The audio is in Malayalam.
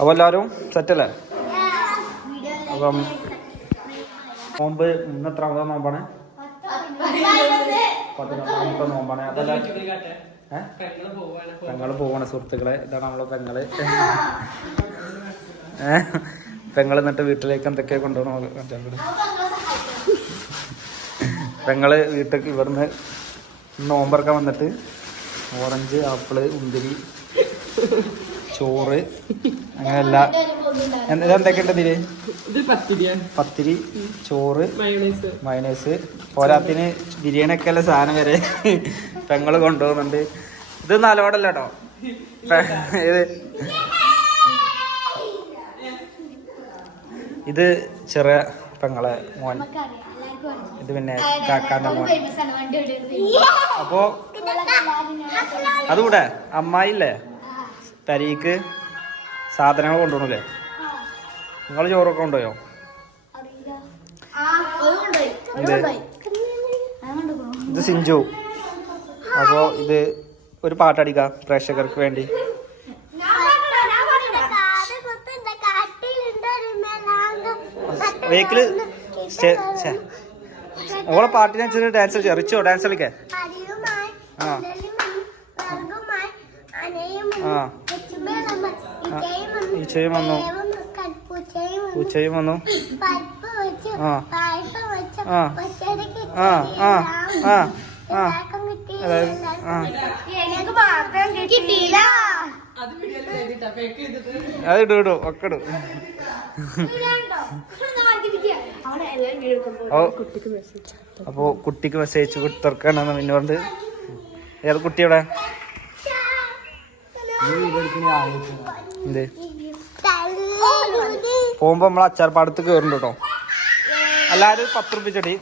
അപ്പോൾ എല്ലാവരും സെറ്റല്ലേ? അപ്പം നോമ്പ് ഇന്ന് എത്രാമത്തെ നോമ്പാണ്? 11ാമത്തെ നോമ്പാണ്. അതല്ല പെങ്ങള് പോവാണ് സുഹൃത്തുക്കളെ. ഇതാണ് നമ്മളെ പെങ്ങള്. പെങ്ങള് എന്നിട്ട് വീട്ടിലേക്ക് എന്തൊക്കെയാ കൊണ്ടുപോകണം. പെങ്ങള് വീട്ടിലേക്ക് ഇവിടുന്ന് നോമ്പറക്കാൻ വന്നിട്ട് ഓറഞ്ച്, ആപ്പിള്, മുന്തിരി, ചോറ്, അങ്ങനെയല്ല ഇതെന്തൊക്കെയുണ്ട് ഇതില്? പത്തിരി, ചോറ്, മയോണൈസ്, പോരാത്തിന് ബിരിയാണി ഒക്കെ ഉള്ള സാധനം വരെ പെങ്ങള് കൊണ്ടുപോകുന്നുണ്ട്. ഇത് നല്ലോടല്ല കേട്ടോ. ഇത് ചെറിയ പെങ്ങളെ മോൻ, ഇത് പിന്നെ കാക്കാന്റെ മോൻ. അപ്പോ അതുകൂടെ അമ്മായില്ലേ തരീക്ക് സാധനങ്ങൾ കൊണ്ടുപോകണല്ലേ? നിങ്ങൾ ചോറൊക്കെ കൊണ്ടുപോയോ? ഇത് സിഞ്ചു. അപ്പോ ഇത് ഒരു പാട്ടടിക്കാം പ്രേക്ഷകർക്ക് വേണ്ടി. വേക്കില് ഓളെ പാട്ടിനനുസരിച്ച് ഡാൻസ് കളിച്ചോ? റിച്ചോ ഡാൻസ് കളിക്കേ? ഈച്ചയും വന്നു, പൂച്ചയും വന്നു. അത് ഇടും ഒക്കെ ഇടും. അപ്പോ കുട്ടിക്ക് മെസ്സേജ് കൊടുത്തിറക്കാണെന്ന് പിന്നോണ്ട്. ഏത് കുട്ടി അവിടെ? എന്ത് പോകുമ്പോ നമ്മളെ അച്ചാർപ്പാടത്ത് കേറുന്നുണ്ട് കേട്ടോ. എല്ലാരും 10 റുപ്യ ചെടി.